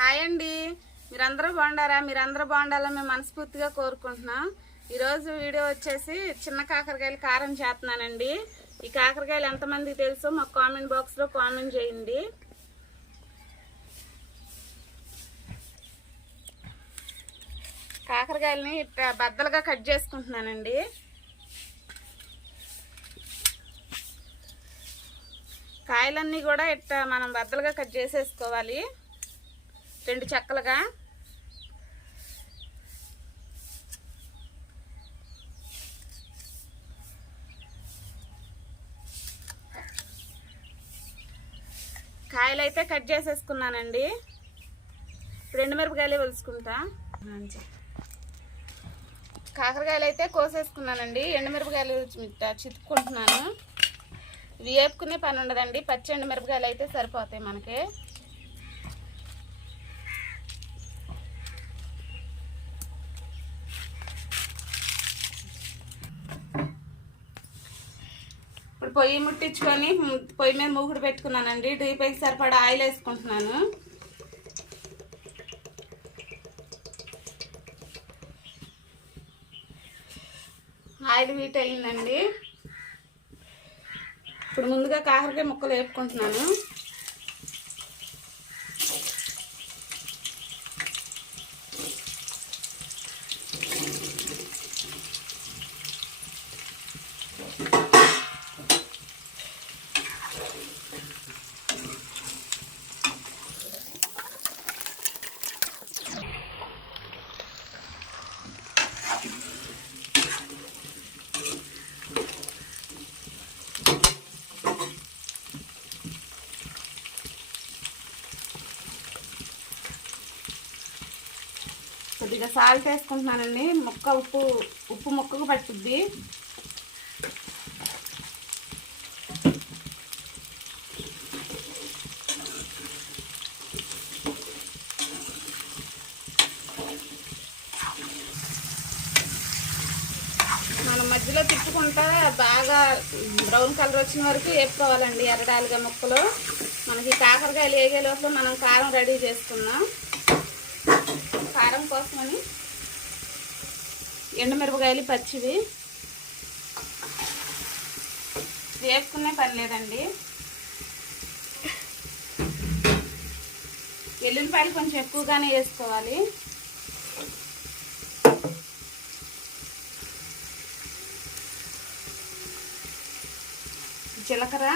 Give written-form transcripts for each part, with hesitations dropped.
Hi అండి, మీరందరూ బాగుండారా? మీరందరూ బాగుండాలని మేము మనస్ఫూర్తిగా కోరుకుంటున్నాం. ఈరోజు వీడియో వచ్చేసి చిన్న కాకరకాయలు కారం చేస్తున్నానండి. ఈ కాకరకాయలు ఎంతమందికి తెలుసో మాకు కామెంట్ బాక్స్లో కామెంట్ చేయండి. కాకరకాయలని ఇట్లా బద్దలుగా కట్ చేసుకుంటున్నానండి. కాయలన్నీ కూడా ఇట్లా మనం బద్దలుగా కట్ చేసేసుకోవాలి, 2 చెక్కలుగా. కాయలు అయితే కట్ చేసేసుకున్నానండి. 2 మిరపకాయలు ఒలుసుకుంటా. కాకరకాయలు అయితే కోసేసుకున్నానండి. ఎండుమిరపకాయలు చితుక్కుంటున్నాను. ఇవి వేపుకునే పని ఉండదండి, పచ్చి ఎండుమిరపకాయలు అయితే సరిపోతాయి మనకి. ఇప్పుడు పొయ్యి ముట్టించుకొని పొయ్యి మీద మూకుడు పెట్టుకున్నానండి. డీపైకి సరిపడా ఆయిల్ వేసుకుంటున్నాను. ఆయిల్ హీట్ అయ్యిందండి. ఇప్పుడు ముందుగా కాకరకాయ ముక్కలు వేపుకుంటున్నాను. కొద్దిగా సాల్ట్ వేసుకుంటున్నానండి. ఉప్పు ముక్కకు పట్టుద్ది. మనం మధ్యలో తిప్పుకుంటా బాగా బ్రౌన్ కలర్ వచ్చిన వరకు వేపుకోవాలండి ఎర్రడాలుగా ముక్కలు. మనకి కాకరకాయలు వేగే లోపల మనం కారం రెడీ చేసుకుందాం. కారం కోసమని ఎండుమిరపకాయలు పచ్చివి వేసుకునే పని లేదండి. ఎల్లుల్లిపాయలు కొంచెం ఎక్కువగానే వేసుకోవాలి. జీలకర్ర,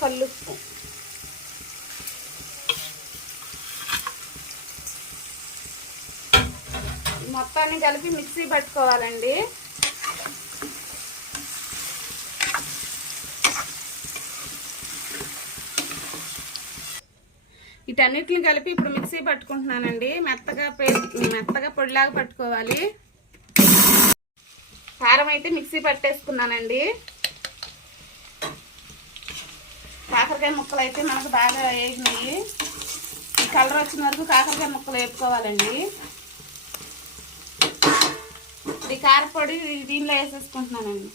కల్లుప్పు, మొత్తాన్ని కలిపి మిక్సీ పట్టుకోవాలండి. వీటన్నిటిని కలిపి ఇప్పుడు మిక్సీ పట్టుకుంటున్నానండి. మెత్తగా పొడిలాగా పట్టుకోవాలి. కారం అయితే మిక్సీ పట్టేసుకున్నానండి. కాకరకాయ ముక్కలు అయితే మనకు బాగా వేగినాయి. ఈ కలర్ వచ్చిన వరకు కాకరకాయ ముక్కలు వేపుకోవాలండి. ఈ కారపొడి దీనిలో వేసేసుకుంటున్నానండి.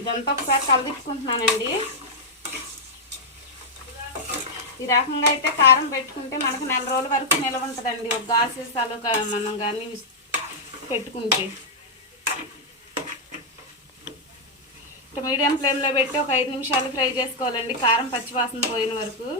ఇదంతా ఒకసారి కలదిప్పుకుంటున్నానండి. ఈ రకంగా అయితే కారం పెట్టుకుంటే మనకు 4 రోజుల వరకు నిల్వ ఉంటుందండి. ఒక గాసేసాలు మనం కానీ పెట్టుకుంటే. మీడియం ఫ్లేమ్లో పెట్టి ఒక 5 నిమిషాలు ఫ్రై చేసుకోవాలండి, కారం పచ్చివాసన పోయిన వరకు.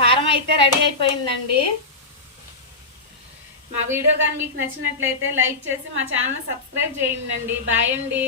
కారం అయితే రెడీ అయిపోయిందండి. మా వీడియో కానీ మీకు నచ్చినట్లయితే లైక్ చేసి మా ఛానల్ సబ్స్క్రైబ్ చేయండి. బాయ్ అండి.